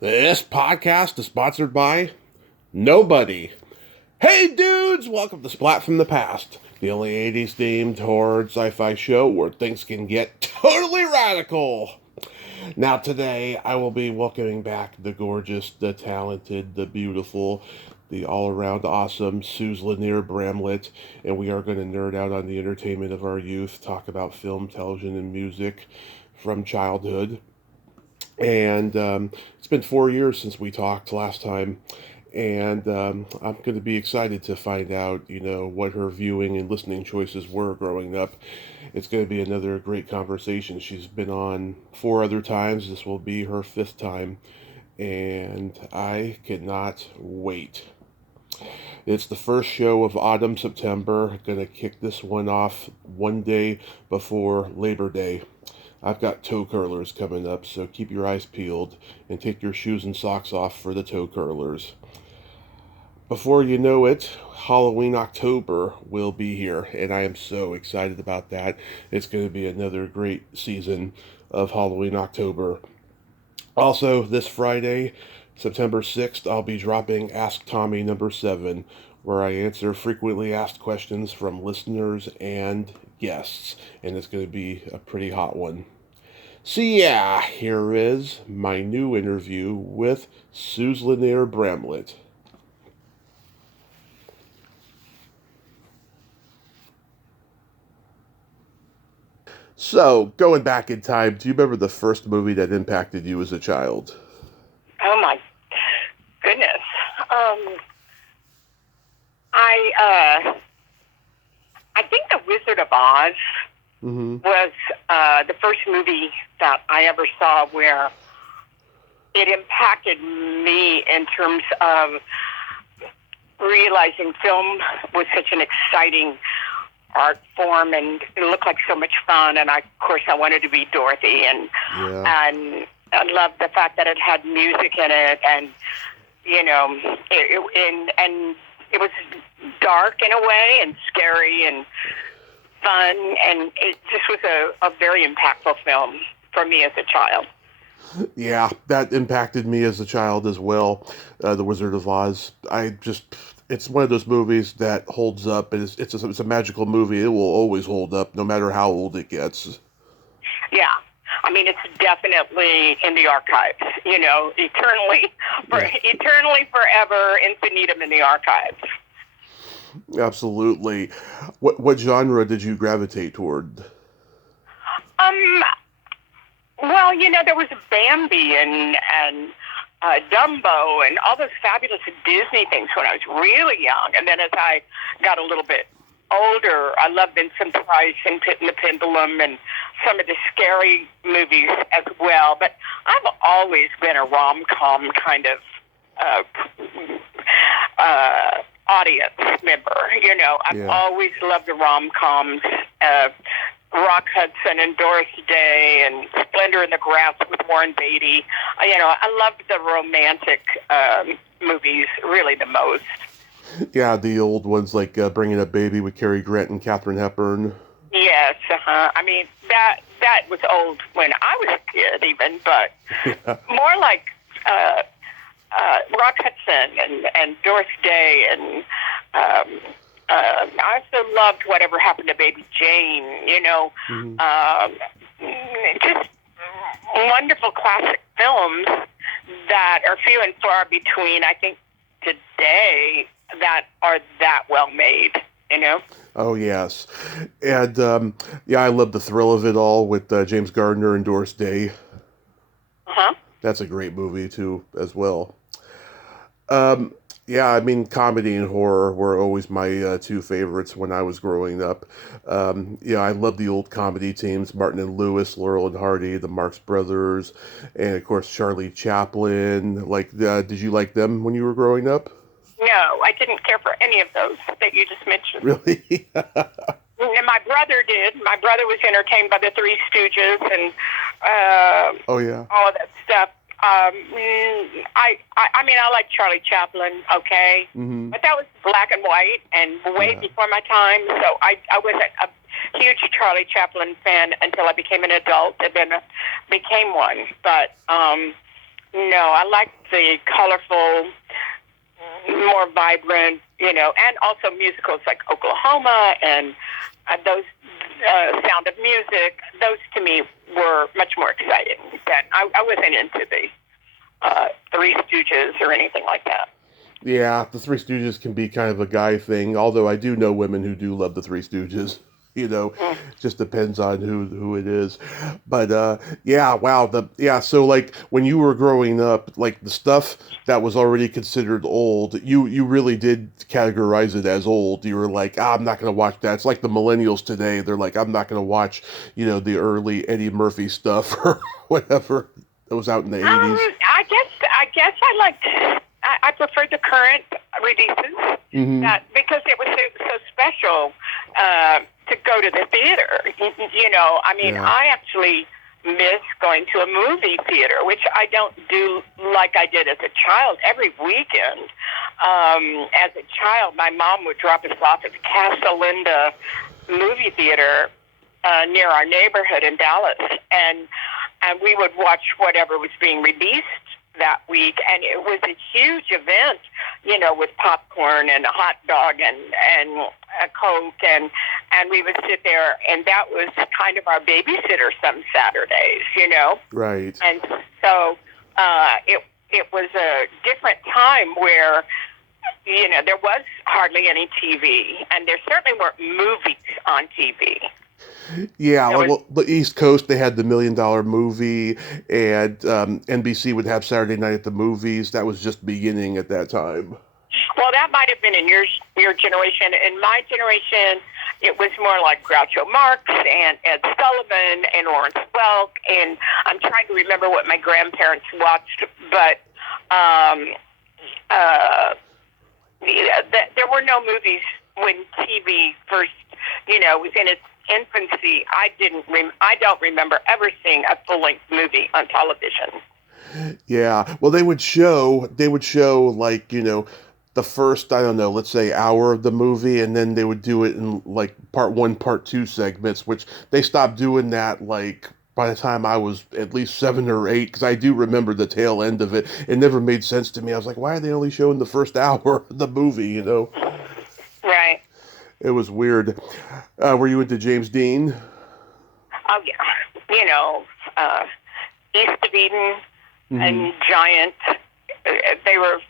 This podcast is sponsored by nobody. Hey dudes, welcome to Splat from the Past, the only 80s themed horror sci-fi show where things can get totally radical. Now today I will be welcoming back the gorgeous, the talented, the beautiful, the all-around awesome Suze Lanier Bramlett, and we are going to nerd out on the entertainment of our youth, talk about film, television, and music from childhood. And it's been 4 years since we talked last time, and I'm going to be excited to find out, what her viewing and listening choices were growing up. It's going to be another great conversation. She's been on 4 other times. This will be her 5th time, and I cannot wait. It's the first show of autumn, September. Going to kick this one off one day before Labor Day. I've got toe curlers coming up, so keep your eyes peeled and take your shoes and socks off for the toe curlers. Before you know it, Halloween October will be here, and I am so excited about that. It's going to be another great season of Halloween October. Also, this Friday, September 6th, I'll be dropping Ask Tommy number 7, where I answer frequently asked questions from listeners and guests, and it's going to be a pretty hot one. So yeah, here is my new interview with Suze Lanier Bramlett. So, going back in time, do you remember the first movie that impacted you as a child? Oh my goodness. I think The Wizard of Oz was the first movie that I ever saw where it impacted me in terms of realizing film was such an exciting art form, and it looked like so much fun. And of course, I wanted to be Dorothy, and I loved the fact that it had music in it, and it was dark in a way, and scary, and fun, and it just was a very impactful film for me as a child. Yeah, that impacted me as a child as well. The Wizard of Oz. It's one of those movies that holds up, and it's a magical movie. It will always hold up, no matter how old it gets. Yeah. I mean, it's definitely in the archives, eternally, forever, infinitum in the archives. Absolutely. What genre did you gravitate toward? Well, there was Bambi and Dumbo and all those fabulous Disney things when I was really young. And then as I got a little bit older, I loved Vincent Price and Pit and the Pendulum and some of the scary movies as well. But I've always been a rom-com kind of audience member. I've always loved the rom-coms. Rock Hudson and Doris Day and Splendor in the Grass with Warren Beatty. I loved the romantic movies really the most. Yeah, the old ones like Bringing Up Baby with Cary Grant and Katharine Hepburn. Yes, I mean, that was old when I was a kid even, but more like Rock Hudson and Doris Day and I also loved Whatever Happened to Baby Jane, just wonderful classic films that are few and far between, I think, today that are that well made, Oh, yes. And, I love the thrill of it all with James Gardner and Doris Day. Uh-huh. That's a great movie, too, as well. Comedy and horror were always my two favorites when I was growing up. I love the old comedy teams, Martin and Lewis, Laurel and Hardy, the Marx Brothers, and, of course, Charlie Chaplin. Did you like them when you were growing up? No, I didn't care for any of those that you just mentioned. Really? And my brother did. My brother was entertained by the Three Stooges and all of that stuff. I like Charlie Chaplin, okay, but that was black and white and way before my time. So I wasn't a huge Charlie Chaplin fan until I became an adult and then became one. But No, I like the colorful, more vibrant, and also musicals like Oklahoma and those Sound of Music. Those to me were much more exciting. Than I wasn't into the Three Stooges or anything like that. Yeah, the Three Stooges can be kind of a guy thing, although I do know women who do love the Three Stooges. Just depends on who it is. But yeah, wow, so like when you were growing up, like the stuff that was already considered old, you really did categorize it as old. You were like, I'm not gonna watch that. It's like the millennials today. They're like, I'm not gonna watch, the early Eddie Murphy stuff or whatever that was out in the 80s. I guess I liked. I preferred the current releases because it was so special to go to the theater. I actually miss going to a movie theater, which I don't do like I did as a child every weekend. As a child, my mom would drop us off at the Casa Linda movie theater near our neighborhood in Dallas, and we would watch whatever was being released that week, and it was a huge event, with popcorn and a hot dog and a Coke, and we would sit there, and that was kind of our babysitter some Saturdays, Right. And so it was a different time where, there was hardly any TV, and there certainly weren't movies on TV. Yeah, well, the East Coast, they had the $1 Million Movie, and NBC would have Saturday Night at the Movies. That was just beginning at that time. Well, that might have been in your generation. In my generation, it was more like Groucho Marx and Ed Sullivan and Lawrence Welk, and I'm trying to remember what my grandparents watched, but there were no movies when TV first, was in its infancy. I don't remember ever seeing a full-length movie on television. Yeah, well, they would show like, the first, I don't know, let's say hour of the movie, and then they would do it in like part 1, part 2 segments, which they stopped doing that like by the time I was at least 7 or 8, because I do remember the tail end of it. It never made sense to me. I was like, why are they only showing the first hour of the movie, Right. It was weird. Were you into James Dean? Oh, yeah. East of Eden and Giant. They were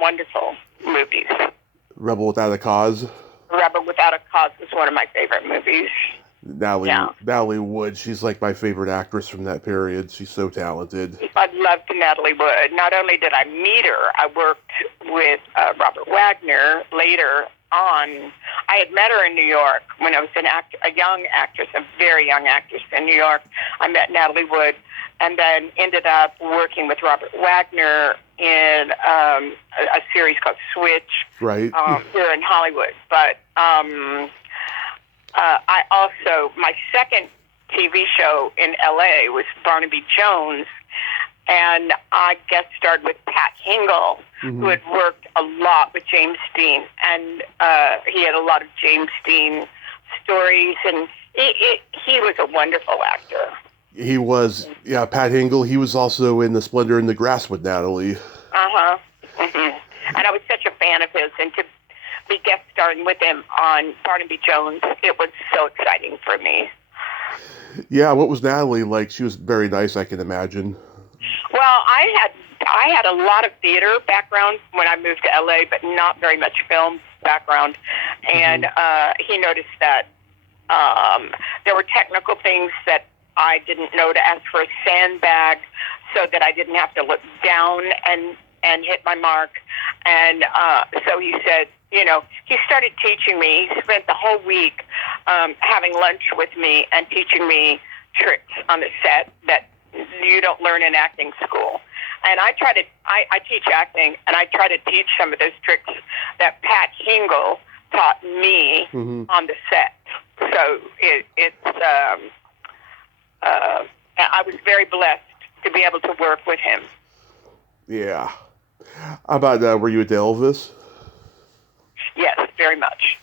wonderful movies. Rebel Without a Cause? Rebel Without a Cause was one of my favorite movies. Natalie Wood, she's like my favorite actress from that period. She's so talented. I loved Natalie Wood. Not only did I meet her, I worked with Robert Wagner later on. I had met her in New York when I was a young actress, a very young actress in New York. I met Natalie Wood, and then ended up working with Robert Wagner in a series called Switch, right, here in Hollywood. But I also, my second TV show in L.A. was Barnaby Jones, and I guest starred with Pat Hingle, who had worked a lot with James Dean, and he had a lot of James Dean stories, and he was a wonderful actor. He was, yeah, Pat Hingle. He was also in The Splendor in the Grass with Natalie. And I was such a fan of his, and to be guest starring with him on Barnaby Jones, it was so exciting for me. Yeah, what was Natalie like? She was very nice, I can imagine. Well, I had a lot of theater background when I moved to LA, but not very much film background. And he noticed that there were technical things that I didn't know to ask for a sandbag so that I didn't have to look down and hit my mark. And so he said, he started teaching me. He spent the whole week having lunch with me and teaching me tricks on the set that you don't learn in acting school. And I teach acting, and I try to teach some of those tricks that Pat Hingle taught me on the set. So I was very blessed to be able to work with him. Yeah. How about, were you at Elvis? Yes, very much.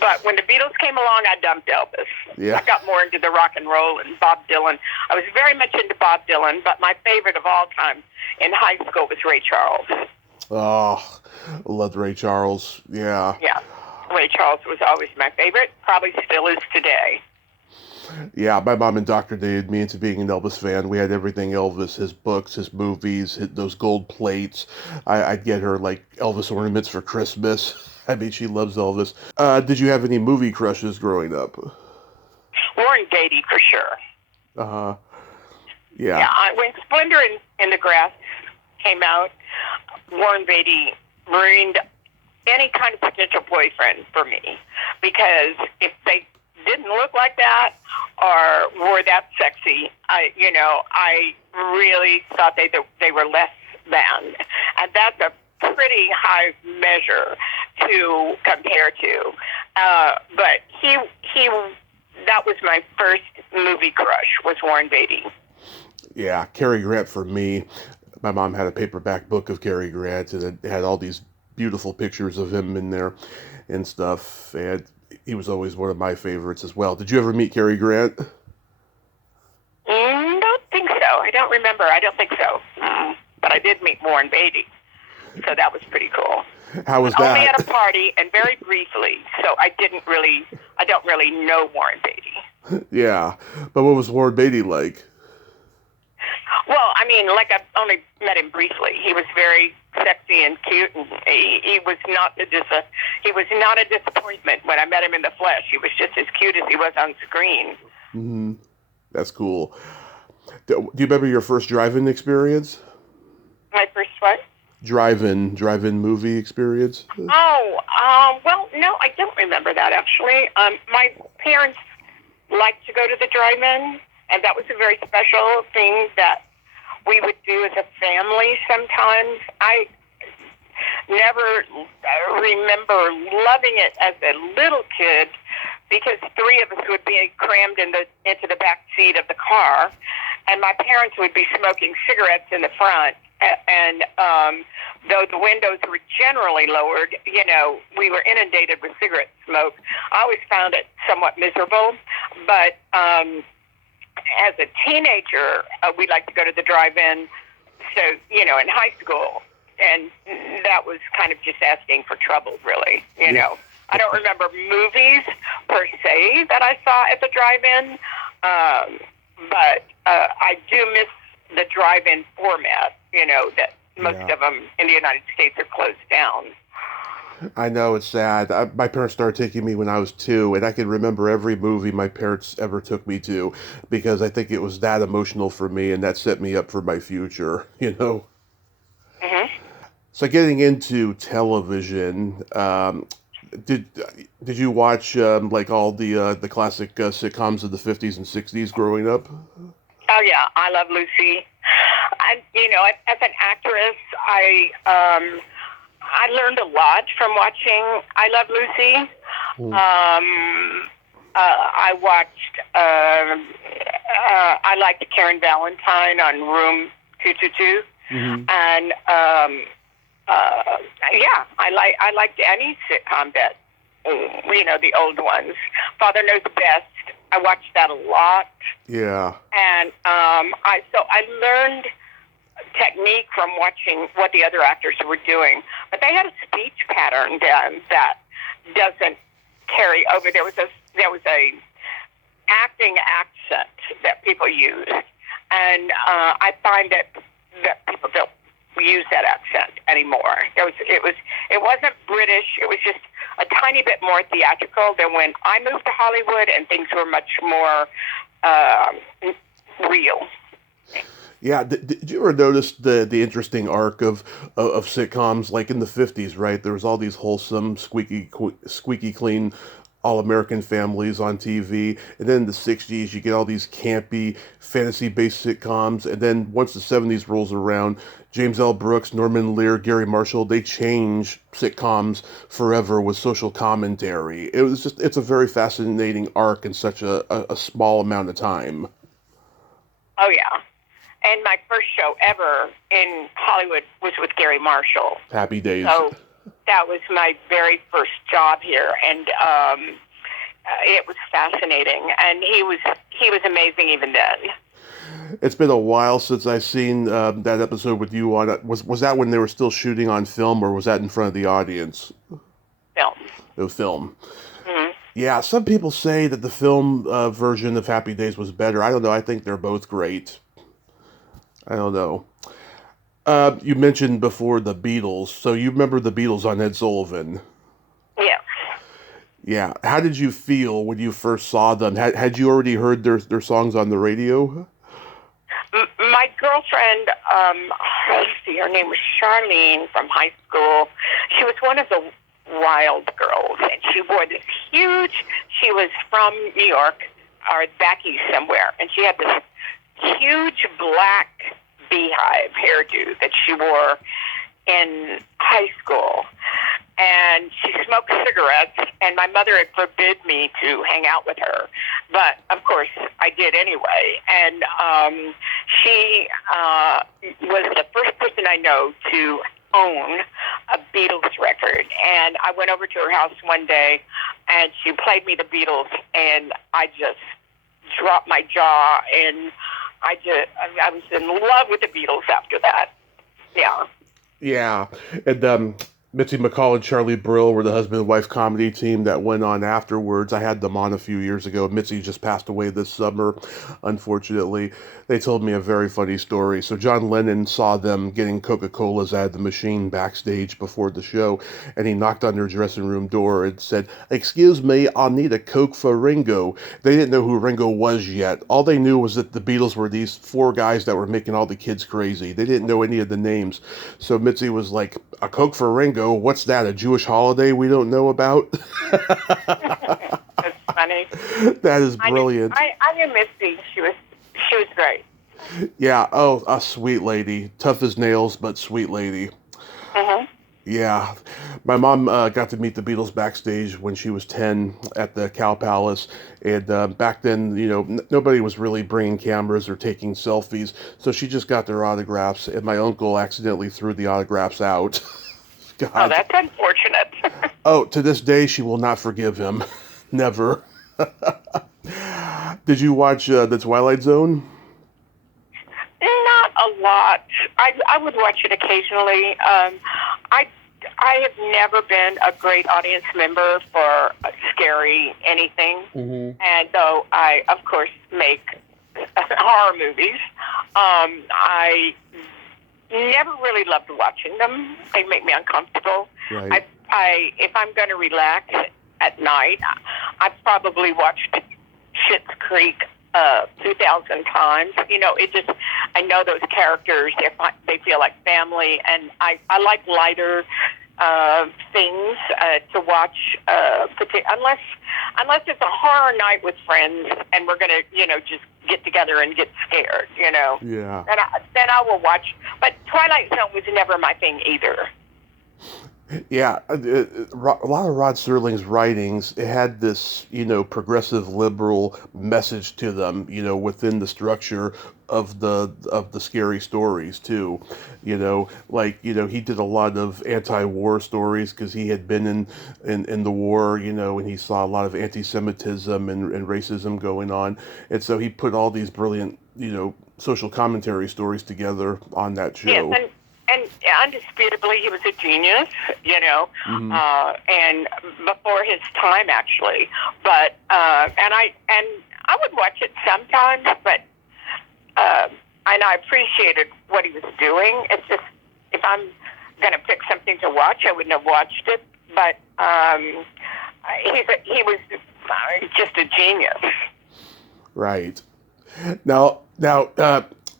But when the Beatles came along, I dumped Elvis. Yeah. I got more into the rock and roll and Bob Dylan. I was very much into Bob Dylan, but my favorite of all time in high school was Ray Charles. Oh, I loved Ray Charles. Yeah. Yeah. Ray Charles was always my favorite. Probably still is today. Yeah, my mom indoctrinated me into being an Elvis fan. We had everything Elvis, his books, his movies, those gold plates. I'd get her, like, Elvis ornaments for Christmas. I mean, she loves Elvis. Did you have any movie crushes growing up? Warren Beatty, for sure. Uh-huh. Yeah. Yeah, when Splendor in the Grass came out, Warren Beatty ruined any kind of potential boyfriend for me. Because if they didn't look like that or were that sexy, I really thought they were less than. And that's a pretty high measure to compare to. But that was my first movie crush, was Warren Beatty. Yeah, Cary Grant for me. My mom had a paperback book of Cary Grant, and it had all these beautiful pictures of him in there and stuff. And he was always one of my favorites as well. Did you ever meet Cary Grant? Don't think so. I don't remember. I don't think so. But I did meet Warren Beatty, so that was pretty cool. How was that? Only at a party and very briefly, so I don't really know Warren Beatty. Yeah, but what was Warren Beatty like? Well, I mean, like, I've only met him briefly. He was very sexy and cute, and he was not a disappointment when I met him in the flesh. He was just as cute as he was on screen. Mm-hmm. That's cool. Do you remember your first drive-in experience? My first what? Drive-in movie experience? Well, no, I don't remember that, actually. My parents liked to go to the drive-in, and that was a very special thing that we would do as a family sometimes. I never remember loving it as a little kid because three of us would be crammed into the back seat of the car, and my parents would be smoking cigarettes in the front. And though the windows were generally lowered, we were inundated with cigarette smoke. I always found it somewhat miserable. But as a teenager, we liked to go to the drive-in. So, in high school. And that was kind of just asking for trouble, really, I don't remember movies per se that I saw at the drive-in, but I do miss the drive-in format, that most of them in the United States are closed down. I know, it's sad. My parents started taking me when I was 2, and I can remember every movie my parents ever took me to because I think it was that emotional for me, and that set me up for my future, Mm-hmm. So getting into television, did you watch like all the classic sitcoms of the 50s and 60s growing up? Oh yeah, I love Lucy. As an actress, I learned a lot from watching I Love Lucy. I watched. I liked Karen Valentine on Room 222, and I liked any sitcom that the old ones. Father Knows Best. I watched that a lot. Yeah. And I learned technique from watching what the other actors were doing. But they had a speech pattern that doesn't carry over. There was a acting accent that people used, and I find that people don't use that accent anymore. It wasn't British. It was just a tiny bit more theatrical than when I moved to Hollywood, and things were much more real. Yeah, did you ever notice the interesting arc of sitcoms, like in the 50s, right? There was all these wholesome, squeaky clean all-American families on TV, and then in the 60s you get all these campy, fantasy-based sitcoms, and then once the 70s rolls around, James L. Brooks, Norman Lear, Gary Marshall, they change sitcoms forever with social commentary. It's a very fascinating arc in such a small amount of time. Oh, yeah. And my first show ever in Hollywood was with Gary Marshall. Happy Days. So that was my very first job here, and it was fascinating. And he was amazing even then. It's been a while since I've seen that episode with you on it. Was that when they were still shooting on film, or was that in front of the audience? Film. It was film. Mm-hmm. Yeah, some people say that the film version of Happy Days was better. I don't know. I think they're both great. I don't know. You mentioned before the Beatles, so you remember the Beatles on Ed Sullivan? Yes. Yeah. How did you feel when you first saw them? Had you already heard their songs on the radio? My girlfriend, let's see, her name was Charlene from high school. She was one of the wild girls, and she wore this huge, she was from New York, or back east somewhere, and she had this huge black beehive hairdo that she wore in high school. And she smoked cigarettes, and my mother had forbid me to hang out with her. But, of course, I did anyway. And she was the first person I know to own a Beatles record. And I went over to her house one day, and she played me the Beatles, and I just dropped my jaw, and I was in love with the Beatles after that. Yeah. Yeah. And Mitzi McCall and Charlie Brill were the husband and wife comedy team that went on afterwards. I had them on a few years ago. Mitzi just passed away this summer, unfortunately. They told me a very funny story. So John Lennon saw them getting Coca-Colas out of the machine backstage before the show, and he knocked on their dressing room door and said, "Excuse me, I'll need a Coke for Ringo." They didn't know who Ringo was yet. All they knew was that the Beatles were these four guys that were making all the kids crazy. They didn't know any of the names. So Mitzi was like, "A Coke for Ringo? What's that, a Jewish holiday we don't know about?" That's funny. That is brilliant. I knew Misty. She was great. Yeah, oh, a sweet lady. Tough as nails, but sweet lady. Mm-hmm. Yeah. My mom got to meet the Beatles backstage when she was 10 at the Cow Palace. And back then, nobody was really bringing cameras or taking selfies. So she just got their autographs. And my uncle accidentally threw the autographs out. God. Oh, that's unfortunate. Oh, to this day, she will not forgive him. Never. Did you watch The Twilight Zone? Not a lot. I would watch it occasionally. I have never been a great audience member for scary anything. Mm-hmm. And though I, of course, make horror movies, I never really loved watching them. They make me uncomfortable. Right. If I'm going to relax at night, I've probably watched Schitt's Creek 2,000 times. I know those characters. They feel like family, and I like lighter things to watch. Unless it's a horror night with friends, and we're gonna, just get together and get scared. Yeah. Then I will watch. But Twilight Zone was never my thing either. Yeah, a lot of Rod Serling's writings, it had this, progressive liberal message to them, within the structure of the scary stories too. He did a lot of anti-war stories because he had been in the war, and he saw a lot of anti-Semitism and racism going on, and so he put all these brilliant, social commentary stories together on that show. Yes, and undisputably, he was a genius, mm-hmm. And before his time, actually. But and I would watch it sometimes, but and I appreciated what he was doing. It's just if I'm going to pick something to watch, I wouldn't have watched it. But he was just a genius. Right. Now.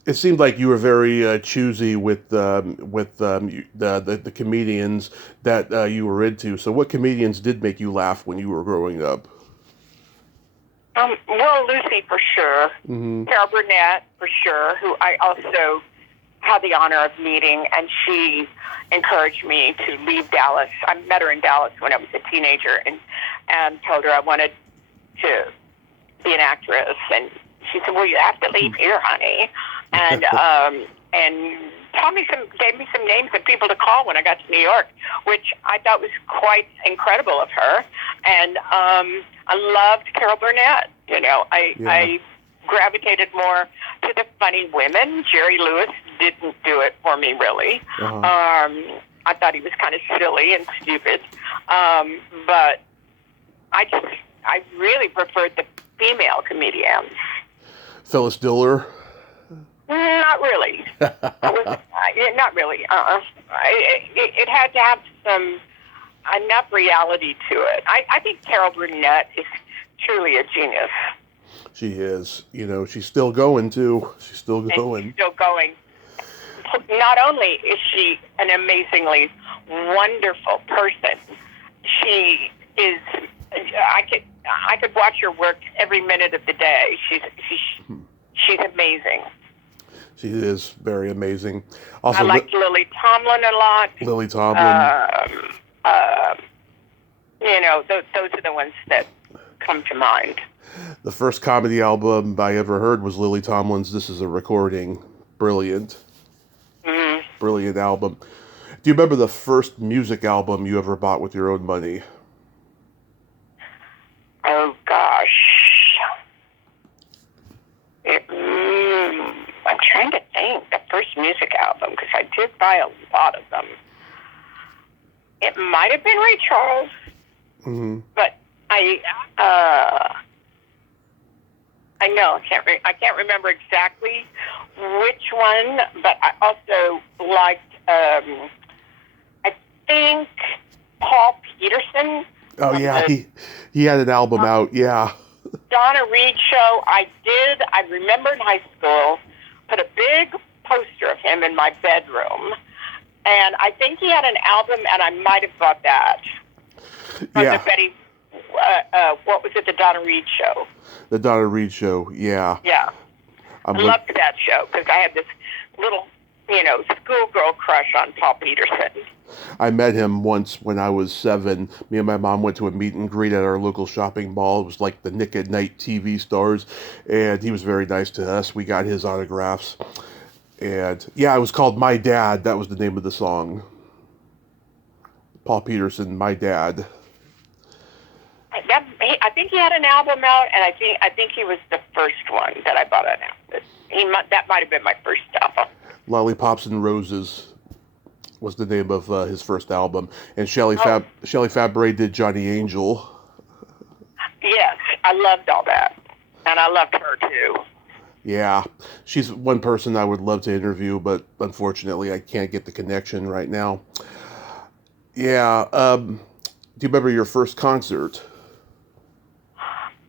It seemed like you were very choosy with the comedians that you were into. So what comedians did make you laugh when you were growing up? Well, Lucy for sure. Mm-hmm. Carol Burnett for sure, who I also had the honor of meeting, and she encouraged me to leave Dallas. I met her in Dallas when I was a teenager, and told her I wanted to be an actress, and she said, "Well, you have to leave here, honey." And gave me some names of people to call when I got to New York, which I thought was quite incredible of her. And I loved Carol Burnett. I gravitated more to the funny women. Jerry Lewis didn't do it for me, really. I thought he was kind of silly and stupid. But I really preferred the female comedians. Phyllis Diller? Not really. Not really. It had to have enough reality to it. I think Carol Burnett is truly a genius. She is. She's still going, too. She's still going. And she's still going. Not only is she an amazingly wonderful person, she is... I could watch her work every minute of the day. She's amazing. She is very amazing. Also, I liked Lily Tomlin a lot. Lily Tomlin. Those are the ones that come to mind. The first comedy album I ever heard was Lily Tomlin's This Is a Recording. Brilliant. Mm-hmm. Brilliant album. Do you remember the first music album you ever bought with your own money? Oh, gosh. I'm trying to think. The first music album, because I did buy a lot of them. It might have been Ray Charles, but I know I can't remember exactly which one. But I also liked I think Paul Peterson. Oh yeah, he had an album out. Yeah. Donna Reed show. I remember in high school, put a big poster of him in my bedroom. And I think he had an album, and I might have bought that. Yeah. The Betty, what was it, the Donna Reed show? The Donna Reed show, yeah. Yeah. I loved that show, because I had this little, schoolgirl crush on Paul Peterson. I met him once when I was 7. Me and my mom went to a meet and greet at our local shopping mall. It was like the Nick at Night TV stars, and he was very nice to us. We got his autographs. And, yeah, it was called My Dad. That was the name of the song. Paul Peterson, My Dad. I think he had an album out, and I think he was the first one that I bought an album. That might have been my first album. Lollipops and Roses was the name of his first album. And Shelley Fabre did Johnny Angel. Yes, I loved all that. And I loved her, too. Yeah, she's one person I would love to interview, but unfortunately I can't get the connection right now. Yeah, do you remember your first concert?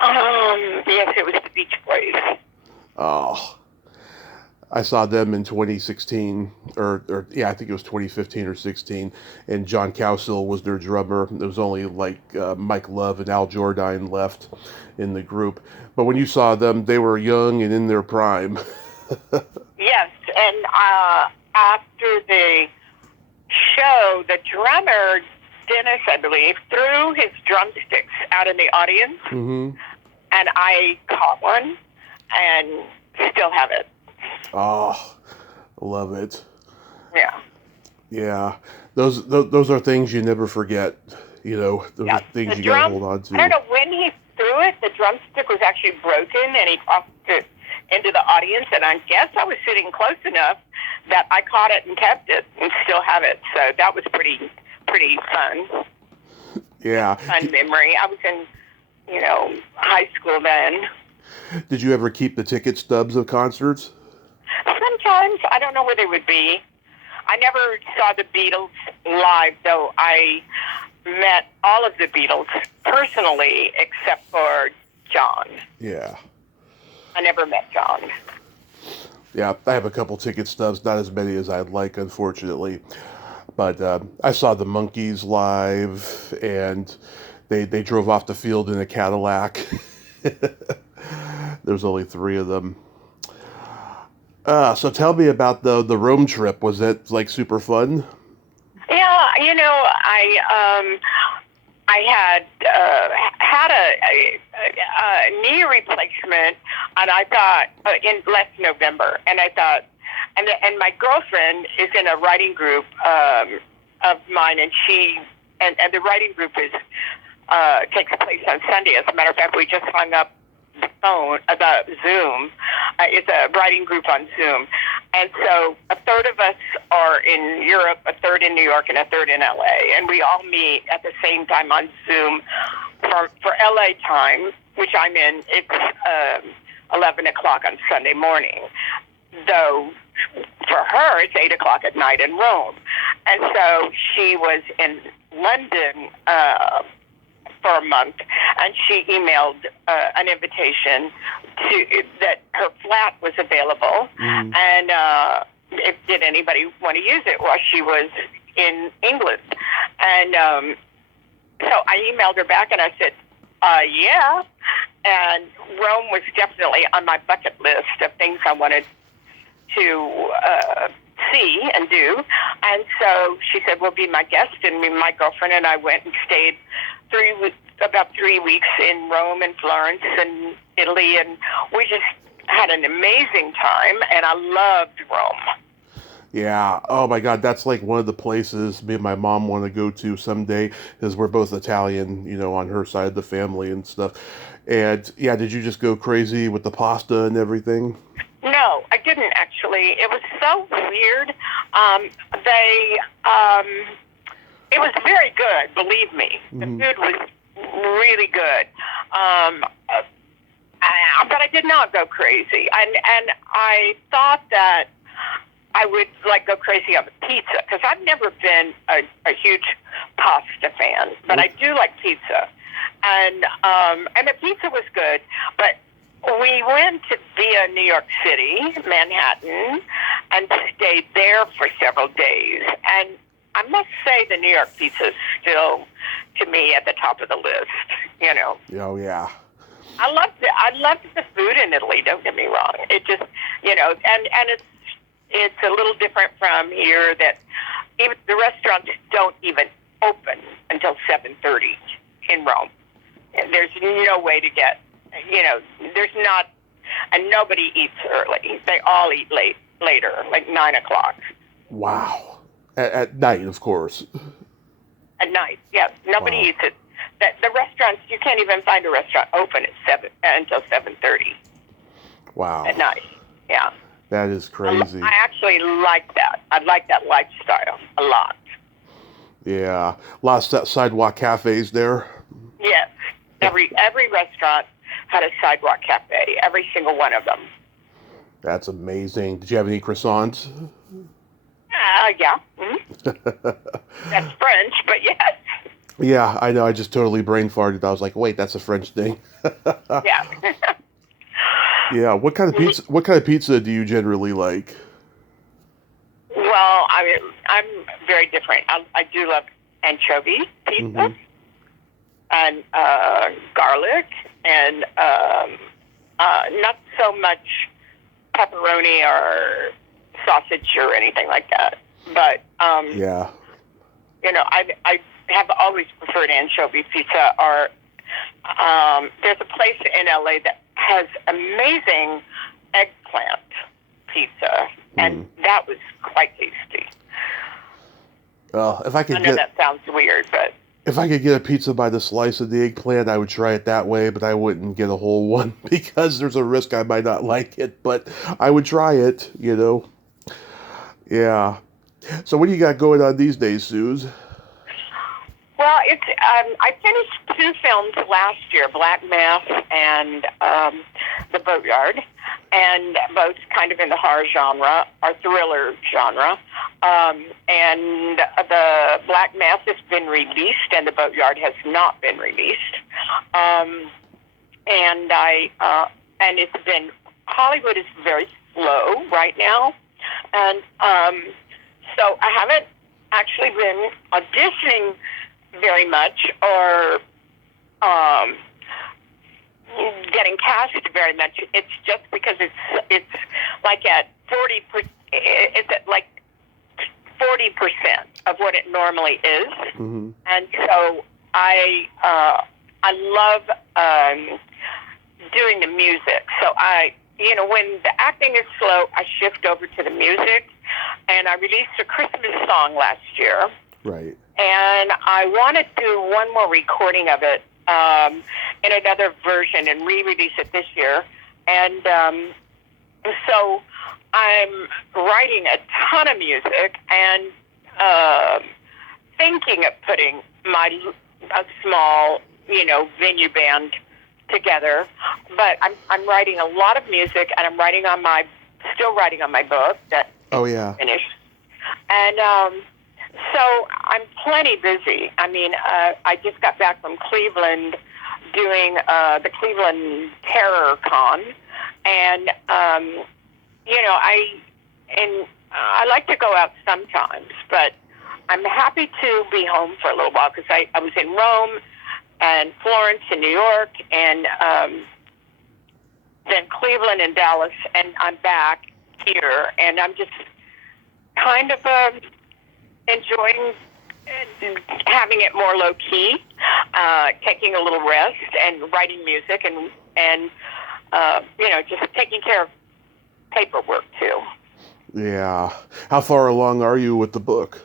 Yes, it was the Beach Boys. Oh, I saw them in 2016, or I think it was 2015 or 16, and John Cowsill was their drummer. There was only Mike Love and Al Jordan left in the group. But when you saw them, they were young and in their prime. Yes, and after the show, the drummer, Dennis, I believe, threw his drumsticks out in the audience, and I caught one and still have it. Oh, love it. Yeah. Yeah, those are things you never forget. Those are things you gotta hold on to. I don't know when he threw it. The drumstick was actually broken, and he tossed it into the audience. And I guess I was sitting close enough that I caught it and kept it, and still have it. So that was pretty fun. Yeah. Fun memory. I was in, high school then. Did you ever keep the ticket stubs of concerts? Sometimes. I don't know where they would be. I never saw the Beatles live, though I met all of the Beatles personally, except for John. Yeah. I never met John. Yeah, I have a couple ticket stubs, not as many as I'd like, unfortunately. But I saw the Monkees live, and they drove off the field in a Cadillac. There's only 3 of them. So tell me about the Rome trip. Was it super fun? Yeah, I had a knee replacement, and I thought in last November, and I thought And my girlfriend is in a writing group of mine, and the writing group takes place on Sunday. As a matter of fact, we just hung up the phone about Zoom. It's a writing group on Zoom. And so a third of us are in Europe, a third in New York, and a third in LA. And we all meet at the same time on Zoom for LA time, which I'm in. It's 11 o'clock on Sunday morning. Though for her, it's 8 o'clock at night in Rome. And so she was in London for a month, and she emailed an invitation that her flat was available, and did anybody want to use it while she was in England. And so I emailed her back, and I said, yeah. And Rome was definitely on my bucket list of things I wanted to see and do. And so she said, well, be my guest. And my girlfriend and I went and stayed about 3 weeks in Rome and Florence and Italy, and we just had an amazing time, and I loved Rome. Yeah. Oh my God, that's like one of the places me and my mom want to go to someday, because we're both Italian, on her side of the family and stuff. And yeah, did you just go crazy with the pasta and everything? No, I didn't actually. It was so weird. It was very good, believe me. The food was really good. But I did not go crazy. And I thought that I would go crazy on the pizza, because I've never been a huge pasta fan, but I do like pizza. And the pizza was good, but we went via New York City, Manhattan, and stayed there for several days. And I must say the New York pizza is still, to me, at the top of the list, Oh, yeah. I loved the food in Italy, don't get me wrong. It just, and it's a little different from here, that even the restaurants don't even open until 7:30 in Rome. And there's no way to get, there's not, and nobody eats early. They all eat later, like 9 o'clock. Wow. At night, of course. At night, yes. Nobody eats it. The restaurants, you can't even find a restaurant open until 7:30. Wow. At night, yeah. That is crazy. I actually like that. I like that lifestyle a lot. Yeah. A lot of sidewalk cafes there. Yes. Every restaurant had a sidewalk cafe. Every single one of them. That's amazing. Did you have any croissants? Yeah. Mm-hmm. That's French, but yes. Yeah, I know. I just totally brain farted. I was like, wait, that's a French thing. Yeah. Yeah. What kind of pizza do you generally like? Well, I'm very different. I do love anchovy pizza and garlic, and not so much pepperoni or sausage or anything like that. But yeah, I have always preferred anchovy pizza. Or there's a place in LA that has amazing eggplant pizza, and that was quite tasty. Well, if I could that sounds weird, but if I could get a pizza by the slice of the eggplant, I would try it that way, but I wouldn't get a whole one because there's a risk I might not like it, but I would try it, Yeah. So what do you got going on these days, Suze? Well, it's I finished 2 films last year, Black Mass and The Boatyard, and both kind of in the horror genre or thriller genre. And the Black Mass has been released, and The Boatyard has not been released. And it's been, Hollywood is very slow right now, and so I haven't actually been auditioning very much or getting cast very much. It's just because it's like at 40%. It's at like 40% of what it normally is, and so I love doing the music. So I when the acting is slow, I shift over to the music. And I released a Christmas song last year. Right. And I want to do one more recording of it in another version and re-release it this year. And so I'm writing a ton of music and thinking of putting a small, venue band together. But I'm writing a lot of music, and I'm still writing on my book that finished. And so I'm plenty busy. I mean, I just got back from Cleveland doing the Cleveland Terror Con, and I like to go out sometimes, but I'm happy to be home for a little while because I was in Rome and Florence and New York and then Cleveland and Dallas, and I'm back here, and I'm just kind of enjoying having it more low key, taking a little rest and writing music and just taking care of paperwork too. Yeah. How far along are you with the book?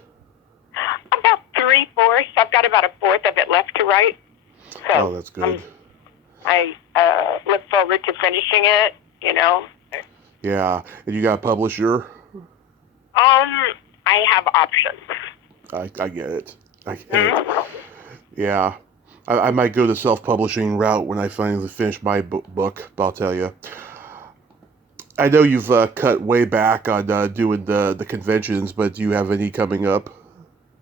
About 3/4. I've got about 1/4 of it left to write. So that's good. I look forward to finishing it. Yeah. And you got a publisher? I have options. I get it. It. Yeah. I might go the self-publishing route when I finally finish my book, but I'll tell you. I know you've cut way back on doing the conventions, but do you have any coming up?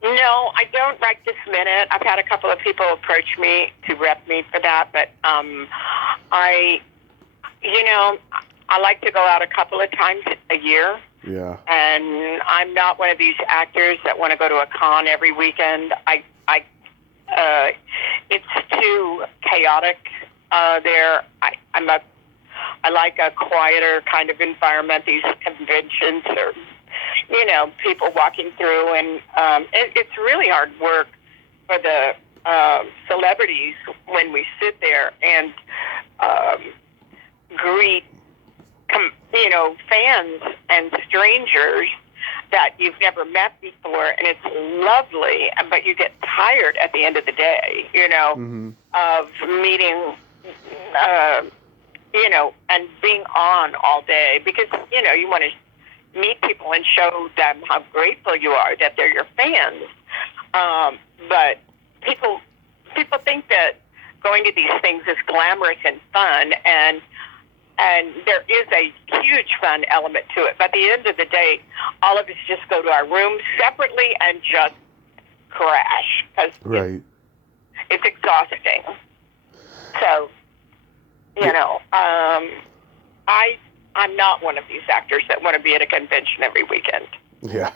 No, I don't right this minute. I've had a couple of people approach me to rep me for that, but I like to go out a couple of times a year. Yeah. And I'm not one of these actors that want to go to a con every weekend. It's too chaotic there. I like a quieter kind of environment. These conventions are, people walking through, and it's really hard work for the celebrities when we sit there and greet, fans and strangers that you've never met before, and it's lovely, but you get tired at the end of the day, of meeting, and being on all day because, you want to meet people and show them how grateful you are that they're your fans. But people think that going to these things is glamorous and fun, and there is a huge fun element to it. But at the end of the day, all of us just go to our rooms separately and just crash because it's exhausting. So, I'm not one of these actors that want to be at a convention every weekend. Yeah.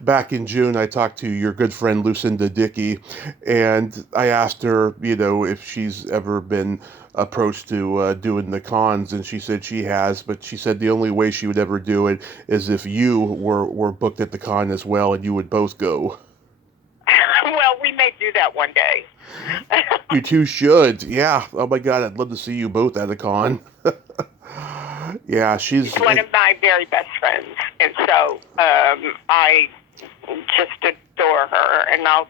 Back in June, I talked to your good friend Lucinda Dickey, and I asked her, if she's ever been approached to doing the cons, and she said she has, but she said the only way she would ever do it is if you were booked at the con as well, and you would both go. Well, we may do that one day. You two should. Yeah. Oh my God, I'd love to see you both at a con. Yeah, she's one of my very best friends, and so I just adore her, and I'll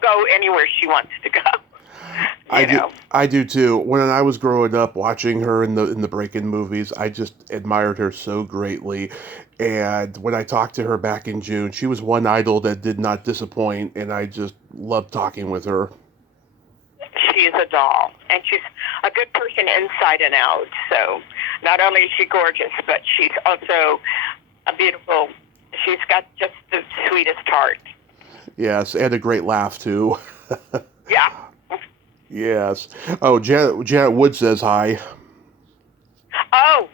go anywhere she wants to go. I do too. When I was growing up watching her in the break-in movies, I just admired her so greatly. And when I talked to her back in June, she was one idol that did not disappoint, and I just loved talking with her. She's a doll, and she's a good person inside and out. So not only is she gorgeous, but she's also she's got just the sweetest heart. Yes, and a great laugh, too. Yeah. Yes. Oh, Janet Wood says hi. Oh,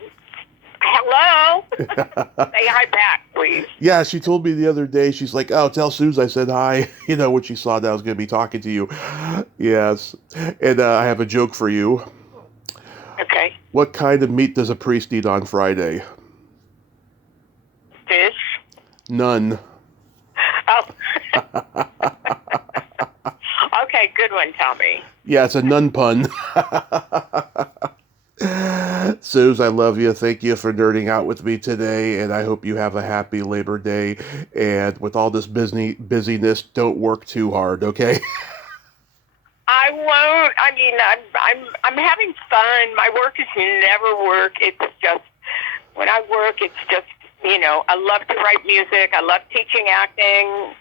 hello. Say hi back, please. Yeah, she told me the other day, she's like, oh, tell Suze I said hi, when she saw that I was going to be talking to you. Yes. And I have a joke for you. Okay. What kind of meat does a priest eat on Friday? Fish? None. Oh. Okay, good one, Tommy. Yeah, it's a nun pun. Suze, I love you. Thank you for nerding out with me today, and I hope you have a happy Labor Day. And with all this busyness, don't work too hard, okay? I won't. I mean, I'm having fun. My work is never work. It's just when I work, it's just I love to write music. I love teaching acting.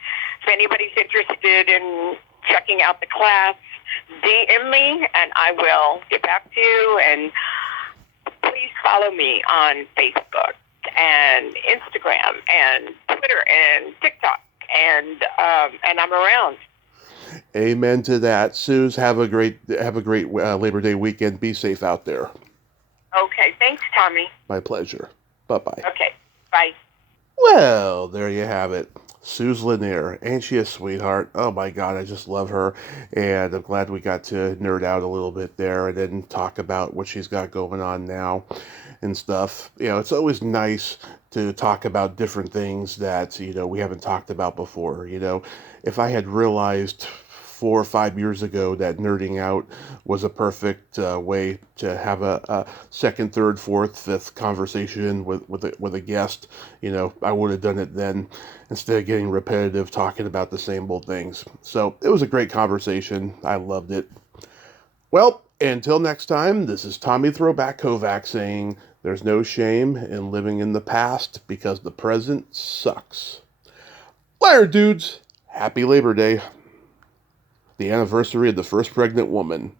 If anybody's interested in checking out the class, DM me and I will get back to you. And please follow me on Facebook and Instagram and Twitter and TikTok, and I'm around. Amen to that. Suze, have a great Labor Day weekend. Be safe out there. Okay, thanks, Tommy. My pleasure. Bye-bye. Okay, bye. Well, there you have it. Suze Lanier. Ain't she a sweetheart? Oh my God, I just love her. And I'm glad we got to nerd out a little bit there and then talk about what she's got going on now and stuff. It's always nice to talk about different things that, we haven't talked about before. If I had realized 4 or 5 years ago that nerding out was a perfect way to have a second, third, fourth, fifth conversation with a guest, I would have done it then instead of getting repetitive talking about the same old things. So it was a great conversation. I loved it. Well, until next time, this is Tommy Throwback Kovac saying there's no shame in living in the past because the present sucks. Later, dudes. Happy Labor Day. The anniversary of the first pregnant woman.